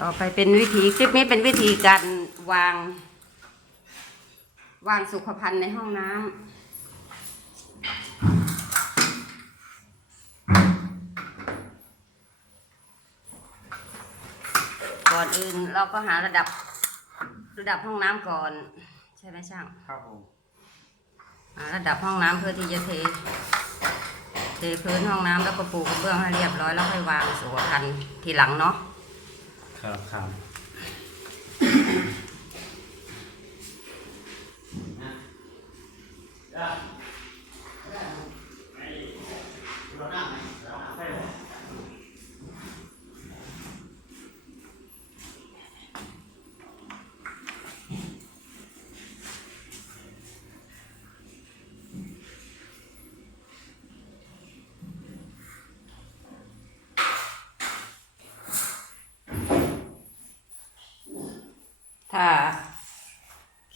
ต่อไปเป็นวิธีคลิปนี้เป็นวิธีการวาง วางสุขภัณฑ์ในห้องน้ำก่อนอื่นเราก็หาระดับระดับห้องน้ำก่อน ใช่ไหมช่างครับผมหาระดับห้องน้ำเพื่อที่จะเทเทพื้นห้องน้ำแล้วก็ปูกระเบื้องให้เรียบร้อยแล้วค่อยวางสุขภัณฑ์ทีหลังเนาะ ครับ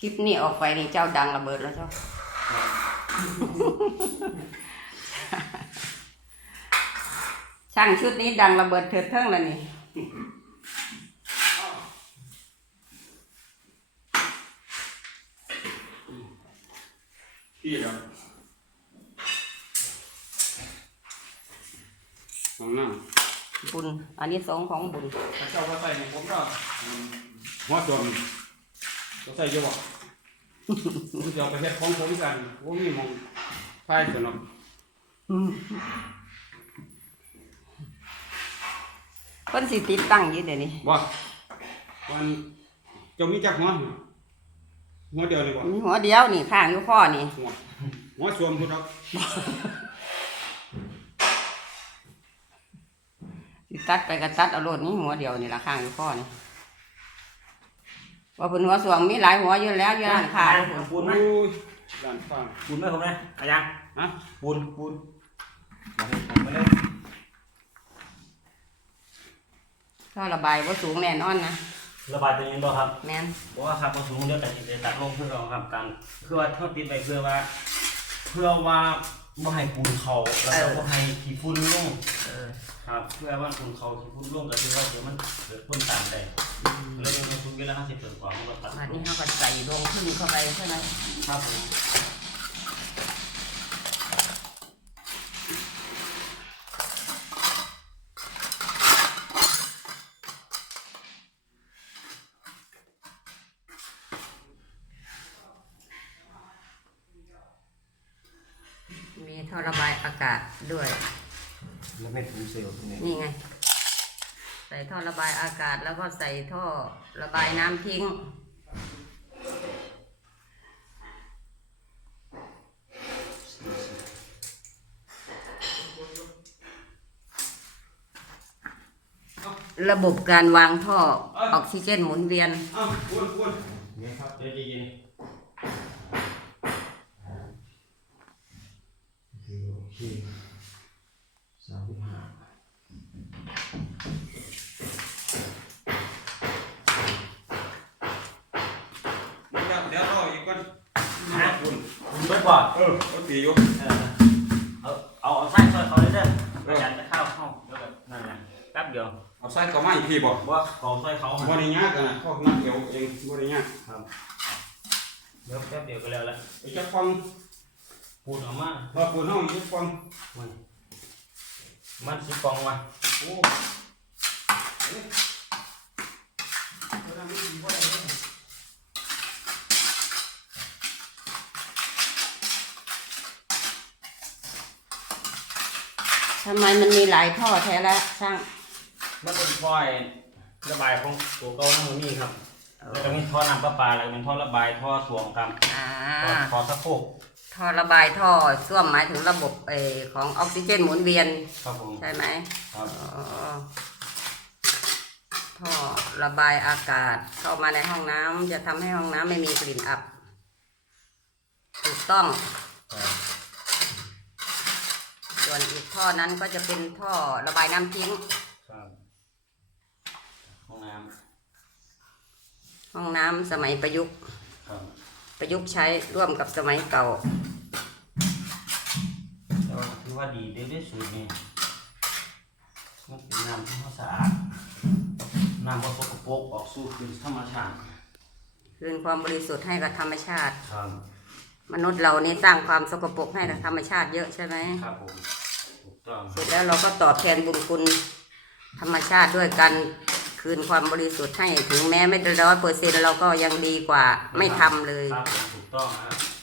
คลิปนี้ออกไปนี่เจ้าดังระเบิดแล้วเจ้า ช่างชุดนี้ดังระเบิดเถิดเทิงแล้วนี่พี่ครับห้องน้ำบุญ อันนี้สองของบุญถ้าเจ้าก็ใส่ของผมก็หัวจนก็ ใส่เยอะผมจะเอาไปเฮ็ดของผมกันผมมีหมองไฟสนุกเพิ่นสิติดตั้งอยู่เดี๋ยวนี้บ่วันเจ้ามีจักหัวหัวเดียวเลยบ่มีหัวเดียวนี่ข้างอยู่ข้อนี่หัวหัวสวมพุ่นดอกสิตัดไปก็ตัดเอาโลดนี่หัวเดียวนี่ละข้างอยู่ข้อนี่ ว่าเพิ่นหัวสวงมีหลายหัวอยู่แล้วอยู่ร้านค้าปูนไหมโอ้ยด้านข้างปูนไหมผมนะอายังฮะปูนปูนบอกให้ผมไม่ได้ท่อระบายว่าสูงแน่นอนนะระบายตัวเองบ่ครับแม่นบอกว่าครับพอสูงเดี๋ยวแต่จะตัดลงเพื่อเราครับการเพื่อว่าเท่าติดไปเพื่อว่า เพื่อว่าบ่ให้ปูนเขาแล้วก็บ่ให้ขี้ฝุ่นลงเออครับ เพื่อว่าปูนเขาขี้ฝุ่นลงก็คือว่าเดี๋ยวมันเกิดฝุ่นตามได้ แล้วยังคุณเวลาเขาสิเปิดกล่องมันก็ตัดอันนี้เขาก็ใส่ดวงพึ่งเข้าไปใช่ไหมครับผมมีท่อระบายอากาศด้วย แล้วไม่ปูเซลล์ตรงนี้ นี่ไง ใส่ท่อระบายอากาศแล้วก็ใส่ท่อระบายน้ำทิ้ง ระบบการวางท่อออกซิเจนหมุนเวียนเอ้าปวนปวนนี่ครับเดี๋ยวจะยินโอเคสามสิบห้า เดี๋ยวเดี๋ยวรออีกก่อนมาปวนปูนเบิดบ่เออเอาตีอยู่เออเอาเอาเอาไส้ซอยเขาเลยเด้ออาจารย์จะเข้าเข้าแล้วแบบนั่นแหละแป๊บเดียวเอาใส่เข้ามาอีกทีบ่ว่าเขาซอยเขาบ่ได้ยากอะนะพวกนักเดียวเองบ่ได้ยากครับเดี๋ยวแป๊บเดียวก็แล้วละไอ้จักฟังปูนออกมาพอปวนเฮาอีกจักฟังมันมันสิกองมาโอ้เอ๊ะเอาทำให้ดีบ่ได้เด้อ ทำไมมันมีหลายท่อแท้แล้วช่าง มันเป็นท่อยระบายของตัวเก่าทั้งหมดนี่ครับแล้วก็มีท่อน้ำประปาแล้วก็เป็นท่อระบายท่อสวมครับอ่าท่อท่อสะโพกท่อระบายท่อส้วมหมายถึงระบบเออของออกซิเจนหมุนเวียนครับผม ใช่ไหมครับ อ๋อท่อระบายอากาศเข้ามาในห้องน้ำจะทำให้ห้องน้ำไม่มีกลิ่นอับ ถูกต้อง ครับ ส่วนอีกท่อนั้นก็จะเป็นท่อระบายน้ำทิ้ง ครับห้องน้ห้องน้ำสมัยประยุกต์ำครับประยุกต์ใช้ร่วมกับสมัยเก่า แต่ว่าคือว่าดีเด้อเด้อสูตรนี่มันเป็นน้ำที่เขาสะอาดน้น้ำบ่สกปรกออกสู่คืนธรรมชาติคืนความบริสุทธิ์ให้กับธรรมชาติ ครับมนุษย์เรานี่สร้างความสกปรกให้กับธรรมชาติเยอะใช่ไหม ครับผมถูกต้อง เสร็จแล้วเราก็ตอบแทนบุญคุณธรรมชาติด้วยการคืนความบริสุทธิ์ให้ถึงแม้ไม่ได้ร้อยเปอร์เซ็นเราก็ยังดีกว่าไม่ทำเลยครับผมถูกต้องนะครับ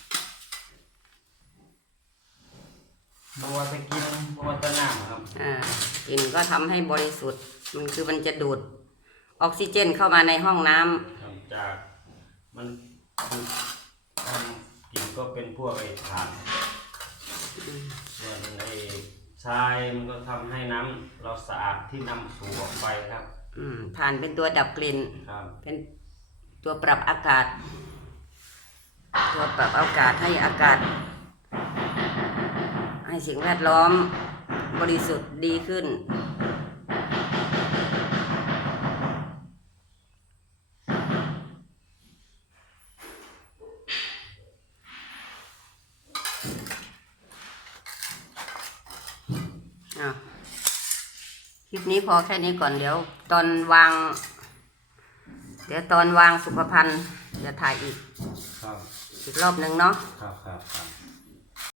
บ่ว่าจะกินบ่ว่าจะน้ำครับอ่ากินก็ทำให้บริสุทธิ์ มันคือมันจะดูด ออกซิเจนเข้ามาในห้องน้ำครับจากมันคือทำกินก็เป็นพวกไอ้ถ่านส่วนไอ้ ทรายมันก็ทำให้น้ำเราสะอาดที่นำสู่ออกไปครับอืมผ่านเป็นตัวดับกลิ่น ครับ เป็นตัวปรับอากาศ ตัวปรับอากาศให้อากาศ ให้สิ่งแวดล้อมบริสุทธิ์ดีขึ้น อะคลิปนี้พอแค่นี้ก่อนเดี๋ยว ตอนวาง เดี๋ยวตอนวางสุขภัณฑ์จะถ่ายอีก ครับ อีกรอบหนึ่งเนาะ ครับครับครับ